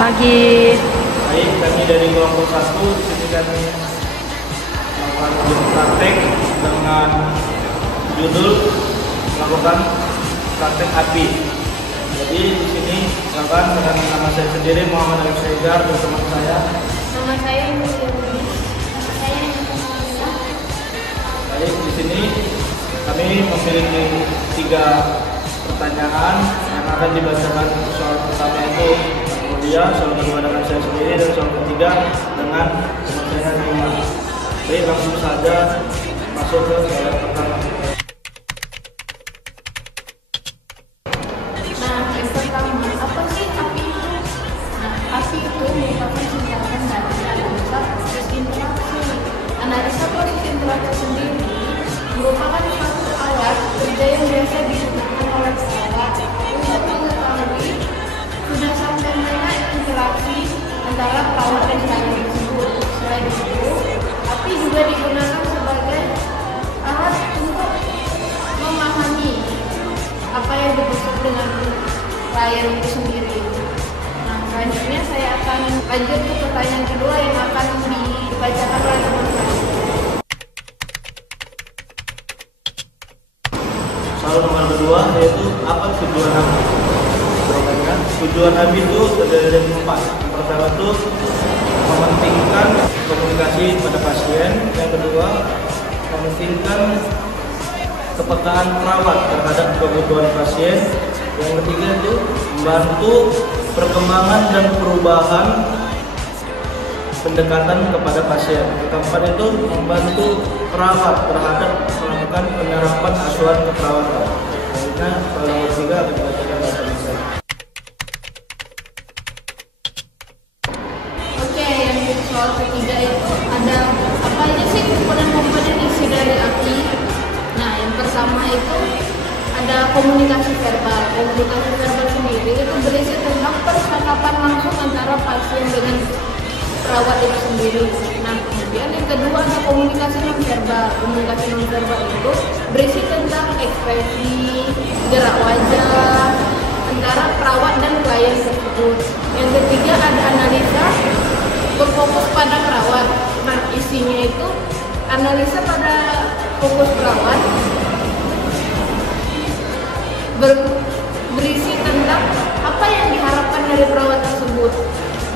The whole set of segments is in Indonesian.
Pagi. Baik, kami dari kelompok 1 di sini kami melakukan praktek dengan judul melakukan praktek API. Jadi di sini misalkan dengan nama saya sendiri Muhammad Arif Segar dan teman saya. Nama saya Yuli. Nama saya Yuli. Baik, di sini kami memiliki 3 pertanyaan yang akan dibacakan. Soal pertama itu kemudian soal kedua dengan saya sendiri dan soal ketiga dengan teman saya Nima. Baik, langsung saja masuk ke soal pertama. Nah, yang pertama, apa sih API itu? Nah, API itu merupakan singkatan dari analisa proses interaksi. Analisa proses interaksi sendiri merupakan suatu alat kerja yang biasa digunakan oleh pesawat untuk mengetahui sudah sampai mana interaksi antara pesawat dan lain tersebut. Selain itu, API juga digunakan sebagai alat untuk memahami apa yang dimaksud dengan layar itu sendiri. Nah, selanjutnya saya akan lanjut ke pertanyaan kedua yang akan dibacakan oleh teman saya. Soal nomor kedua yaitu apa tujuan API? Jawabannya, tujuan API itu terdiri dari 4. Yang pertama itu mementingkan komunikasi pada pasien. Yang kedua, mementingkan kepekaan perawat terhadap kebutuhan pasien. Yang ketiga itu membantu perkembangan dan perubahan pendekatan kepada pasien. Yang keempat itu membantu perawat terhadap melakukan penerapan asuhan keperawatan. Selanjutnya soal nomor 3 akan dibacakan oleh teman saya. Oke, yang soal ketiga itu ada apa aja sih komponen-komponen isi dari API? Nah, yang pertama itu ada komunikasi verbal. Komunikasi verbal sendiri itu berisi tentang percakapan langsung antara pasien dengan perawat itu sendiri. Nah, kemudian yang kedua ada komunikasi non-verbal. Komunikasi non-verbal itu berisi tentang ekspresi, gerak wajah antara perawat dan klien tersebut. Yang ketiga ada analisa berfokus pada perawat. Nah, isinya itu analisa pada fokus perawat berisi tentang apa yang diharapkan dari perawat tersebut.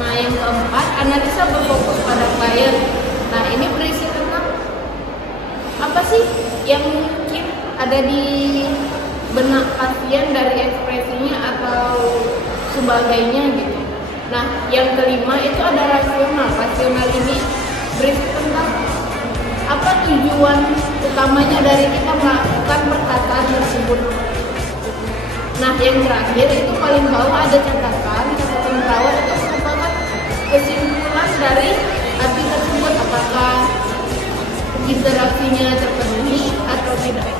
Nah, yang keempat, analisa berfokus pada klien. Nah, ini berisi tentang apa sih yang mungkin ada di benak pasien dari ekspresinya atau sebagainya gitu. Nah, yang kelima itu ada rasional. Rasional ini berisi tentang apa tujuan utamanya dari kita melakukan perkataan tersebut. Nah, yang terakhir itu paling bawah ada catatan perawat itu merupakan kesimpulan dari API tersebut, apakah interaksinya terpenuhi atau tidak.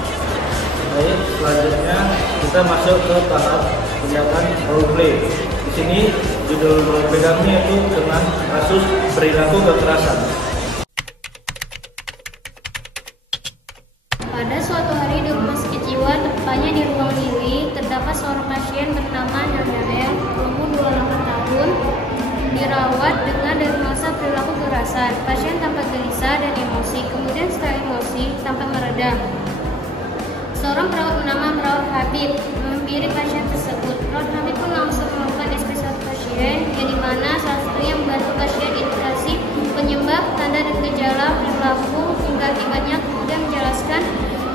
Baik, selanjutnya kita masuk ke tahap kegiatan role play. Di sini judul role play kami itu dengan kasus perilaku kekerasan. Pada suatu hari di rumah sakit jiwa, tepatnya di ruang Lili, terdapat seorang pasien bernama Nyonya L, berumur 28 tahun, dirawat dengan diagnosa perilaku kekerasan. Pasien tampak gelisah dan emosi, kemudian setelah emosi tampak meredam. Seorang perawat bernama Perawat Habib menghampiri pasien tersebut. Perawat Habib pun langsung melakukan ekspresi pasien, yang dimana salah satunya membantu pasien indikasi penyebab, tanda dan gejala perilaku hingga akibatnya, kemudian menjelaskan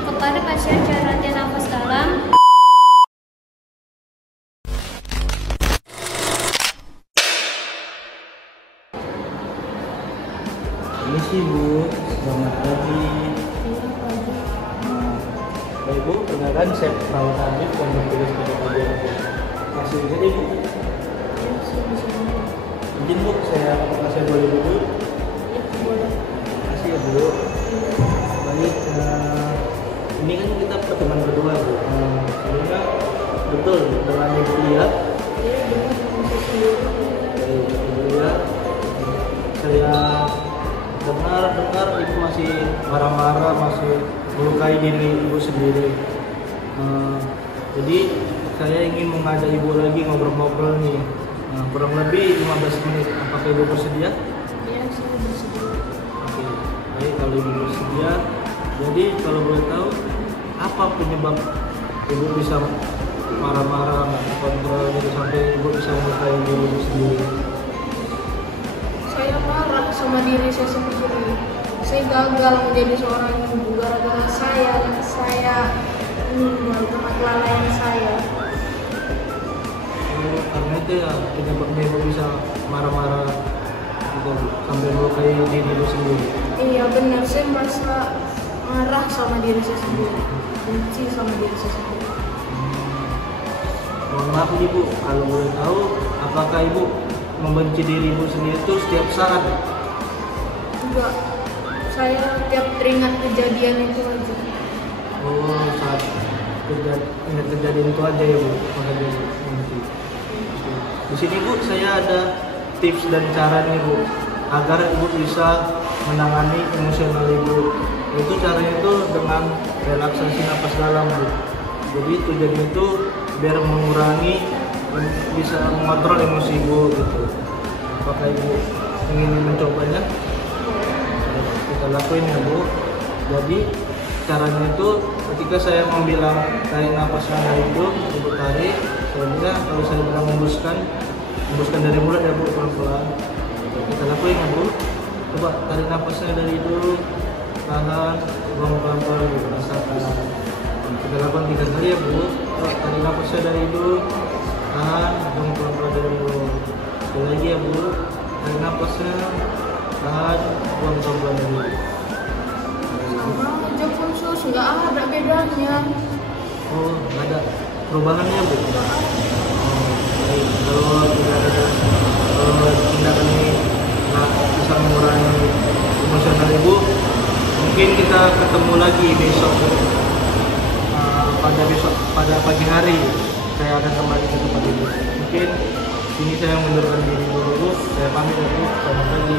kepada pasien cara latihan nafas dalam. Ini sih Bu, selamat pagi. Baik Bu, perkenalkan saya Perawat Habib yang bertugas pada bagian kasih jadi Bu. Izin Bu, apakah saya boleh duduk? Boleh. Kasih ya Bu. Baik, ini kan kita pertemuan kedua Bu. Sebelumnya betul dengan Ibu lihat. Ya, saya dengar Ibu masih marah-marah, masih melukai diri Ibu sendiri. Jadi saya ingin mengajak Ibu lagi ngobrol-ngobrol nih. Nah, kurang lebih 15 menit. Apakah Ibu bersedia? Ya, saya bersedia. Oke, baik kalau Ibu bersedia. Jadi kalau boleh tahu, apa penyebab Ibu bisa marah-marah, nggak kontrol, gitu sampai Ibu bisa melukai diri Ibu sendiri? Saya marah sama diri saya sendiri. Saya gagal menjadi seorang ibu gara-gara saya melakukan kelalaian saya. Oh, karena itu ya penyebabnya Ibu bisa marah-marah gitu, sampai melukai diri Ibu sendiri. Iya benar, saya merasa marah sama diri saya sendiri, benci sama diri saya sendiri. Mohon maaf Ibu, kalau boleh tahu, apakah Ibu membenci diri Ibu sendiri itu setiap saat? Enggak, saya tiap teringat kejadian itu aja. Oh, saat ingat kejadian itu aja ya Bu, makanya benci. Oke. Di sini Bu, saya ada tips dan cara nih Bu, agar Ibu bisa menangani emosional Ibu. Itu caranya itu dengan relaksasi napas dalam Bu. Jadi tujuannya itu biar mengurangi dan bisa mengontrol emosi Ibu gitu. Apakah Ibu ingin mencobanya? Kita lakuin ya Bu. Jadi caranya itu ketika saya membilang tarik nafasnya dari hidung, Ibu tarik. Selanjutnya kalau saya bilang hembuskan dari mulut ya Bu, pelan-pelan. Kita lakuin ya Bu. Coba tarik nafasnya dari hidung, tahan, buang pelan-pelan gitu, rasakan. Kita lakukan 3 kali ya Bu. Coba tarik nafasnya dari hidung, tahan, buang pelan-pelan dari mulut. Sekali lagi ya Bu, tarik nafasnya, tahan, buang pelan-pelan dari mulut. Sama aja khusus, nggak ada bedanya. Oh, nggak ada perubahannya Bu? Oh, baik. Kalau tidak ada tindakan ini bisa mengurangi emosional Ibu, mungkin kita ketemu lagi besok Bu. Pada pagi hari saya akan kembali ke tempat Ibu. Mungkin ini saya mundurkan diri dulu Bu. Saya pamit ya Bu. Selamat pagi.